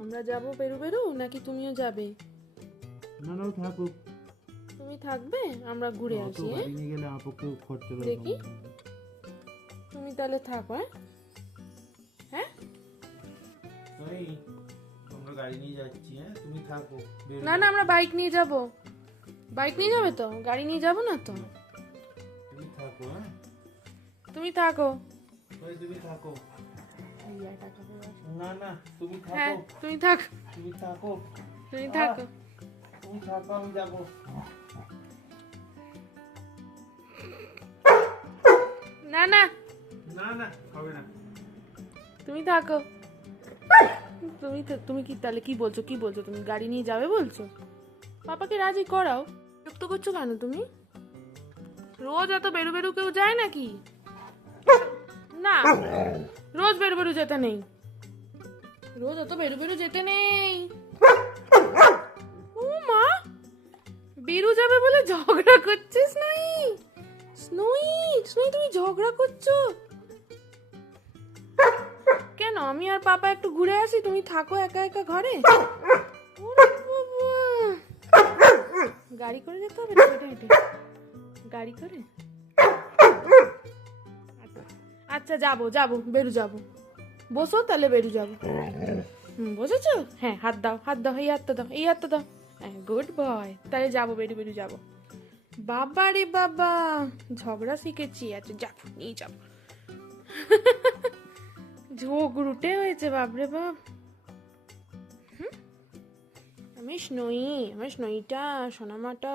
আমরা যাব বেরু বেরু নাকি তুমিও যাবে? না না, থাকুক। তুমি থাকবে, আমরা ঘুরে আসি। গাড়ি নিয়ে গেলে আপকে খরচা করে দেখি তুমি তাহলে থাকো। হ্যাঁ আমরা গাড়ি নিয়ে যাচ্ছি। হ্যাঁ, তুমি থাকো। না না, আমরা বাইক নিয়ে যাব। বাইক নিয়ে যাবে তো, গাড়ি নিয়ে যাব না তো। তুমি থাকো। হ্যাঁ, তুমি থাকো। তুমি থাকো। না না, তুমি থাকো। হ্যাঁ তুমি থাক। তুমি থাকো। তুমি থাকো। তুমি থাকো, আমি যাবো। না না, না না, হবে না। তুমি থাকো। তুমি কি তাহলে কি বলছো তুমি গাড়ি নিয়ে যাবে বলছো? পাপাকে রাজি করাও। বিরক্ত করছো কেন তুমি? রোজ এত বেরু বেরু কেউ যায় নাকি? না, রোজ বেরু বেরু যেতে নেই। রোজ অত বেরু বেরু যেতে নেই। ও মা, বেরু যাবে বলে ঝগড়া করছিস? স্নোই স্নোই স্নোই, তুমি ঝগড়া করছো কেন? আমি আর পাপা একটু ঘুরে আসি, তুমি থাকো একা একা ঘরে। ওরে বাবা, গাড়ি করে যেতে হবে? হেঁটে হেঁটে গাড়ি করে? আচ্ছা যাবো যাবো, বেরু যাবো। বসো তাহলে, বেরু যাবো। বসেছো? হ্যাঁ, হাত দাও হাত দাও, এই হাতটা দাও, এই হাতটা দাও। হ্যাঁ, গুড বয়। তাহলে যাবো, বেরু বেরু যাবো। বাবা রে বাবা, ঝগড়া শিখেছি। আচ্ছা যাবো, নিয়ে যাবো। ঝগড়ুটে হয়েছে বাপরে বাপ। আমি স্নোইটা, সোনামাটা।